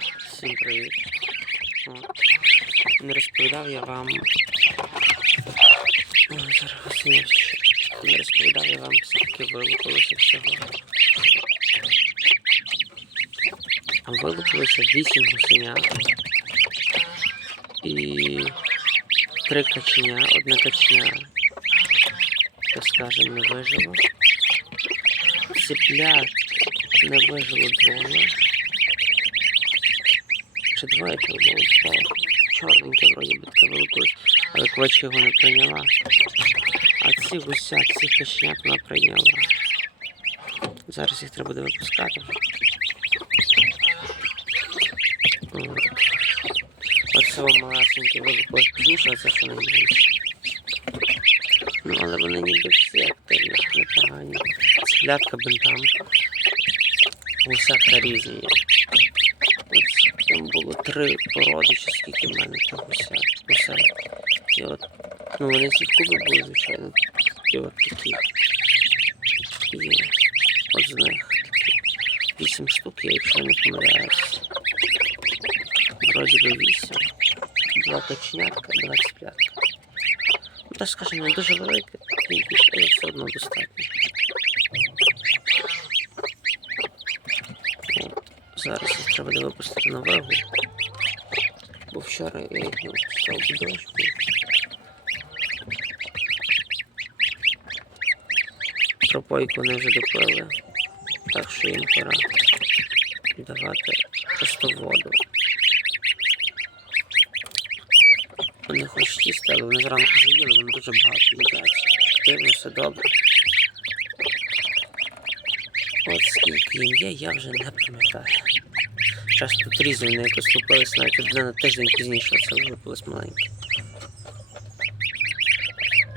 Всім привіт. Не розповідав я вам. Зараз. Не розповідав я вам, скільки вилупилося всього. Вилупилося 8 гусенят. І три каченя, одне каченя, так скажемо, не вижило. Цеплят не вижило двоє. Чи двоє чи одного впало. Чорненьке вроді би таке вилупилось, але квачка його не прийняла. А ці гуся, ці каченят вона прийняла. Зараз їх треба буде випускати. Оце вам малесенькі вилупилось пізніше, а це що найменше. Ну, але вони ніби всі активні, непогані. Цеплятка бентамка. Гусятка різні. Є. Там було три породи, чи скільки в мене там гусят. Гусят. І от, ну вони всі вкупи були, звичайно. І от такі. І от з них такі. Вісім штук, я якщо не помиляюсь. Вроді би вісім. Два каченятка, два цеплятка. Ну, так скажімо, не дуже велика кількість, все одно достатньо. От. Зараз їх треба буде випустити на вагу. Бо вчора я їх не випускав в дощ був. Пропойку вони вже допили, так що їм пора давати просто воду. Вони хоч їсти, але вони зранку заїли, вони дуже багато їдять. Активно, все добре. От скільки їм є, я вже не пам'ятаю. Часто тут різні вони якось лупились, навіть один на тиждень пізніше це вилупилось маленьке.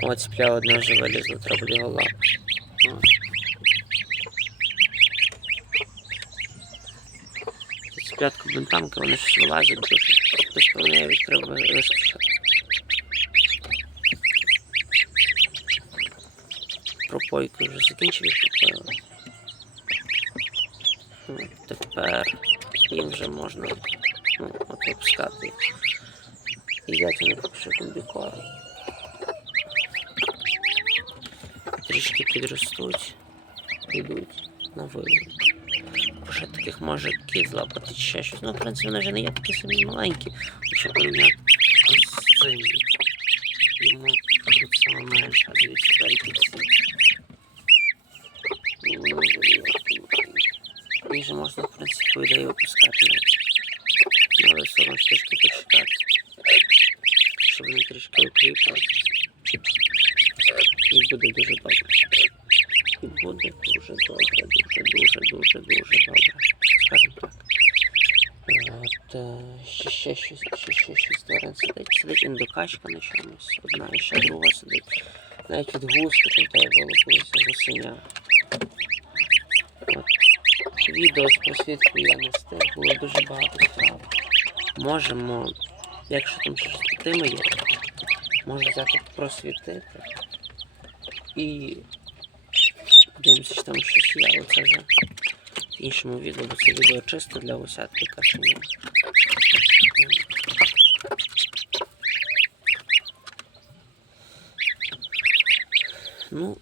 От цепля одна вже вилізла, треба його. Ці Цеплятку бентамки, вони щось вилазять. Тобто вони їх треба вискочити. Пропойку вже закінчив пропоїли. Ну, Тепер їм вже можна ну, от випускати. Їдять вони поки що комбікорм. Трішки підростуть, підуть на вилів. Ще таких може кіт злапати чи ще щось. Ну, в принципі, вони вже не є такі самі маленькі, якщо порівняти з цим. Йому тут саме менше, дивіться, всі. Ну, вони вже не є такі маленькі. Їх же можна, в принципі, по ідеї випускати навіть. Але все одно трішки почекати. Щоб вони трішки укріпили. І буде дуже добре. І буде дуже добре, дуже, дуже, дуже, дуже добре. Скажімо так. От, ще, ще, щось, ще, ще щось тварин сидить. Сидить індикачка на чомусь. Одна і ще друга сидить. Навіть від гуски тут я вилупилося гусеня. От. Відео з просвіткою я не встиг, було дуже багато справ. Можемо, якщо там щось тими є, можна взяти просвітити. І подивимося, що там щось є, але це вже в іншому відео, бо це відео чисто для усятки кашеня. Ну,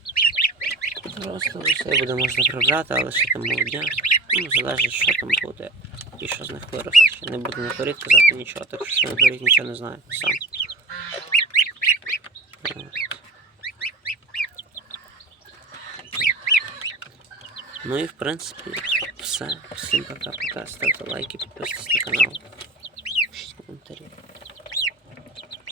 просто все буде можна прибрати, але ще там молодняк. Ну, залежить, що там буде і що з них виросте. Не буду наперед казати нічого, так що ще наперед нічого не знаю сам. Ну і в принципі все. Всім пока-пока. Ставте лайки, підписуйтесь на канал. Пишіть коментарі.